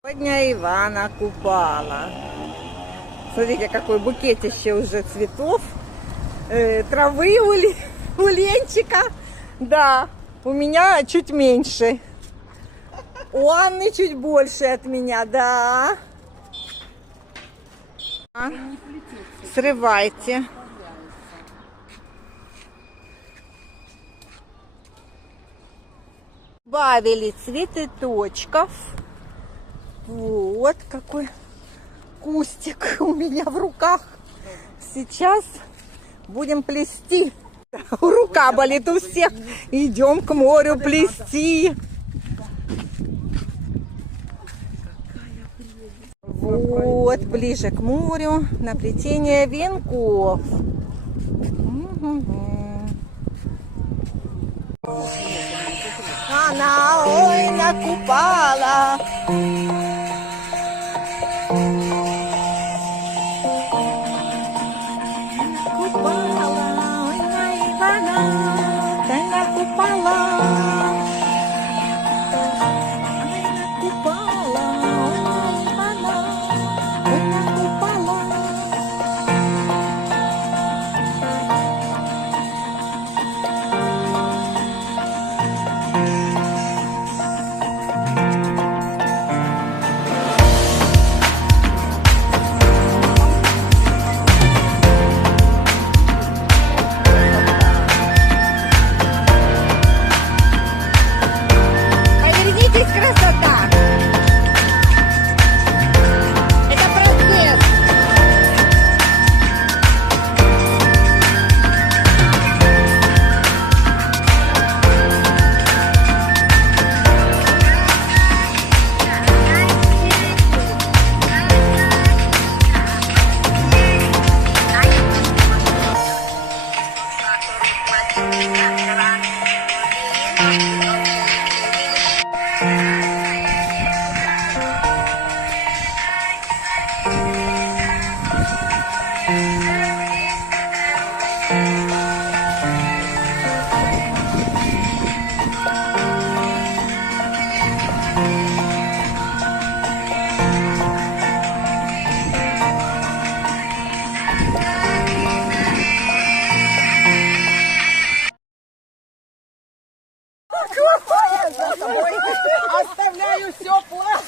Сегодня Ивана Купала. Смотрите, какой букетище уже цветов, травы у Ленчика. Да, у меня чуть меньше. У Анны чуть больше от меня, да. Срывайте. Добавили цветочков. Вот какой кустик у меня в руках. Сейчас будем плести. Рука болит у всех. Идем к морю плести. Вот, ближе к морю, на плетение венков. Она, ой, накупала. Накупала, ой, на Ивана, ты накупала. Оставляю все плохое.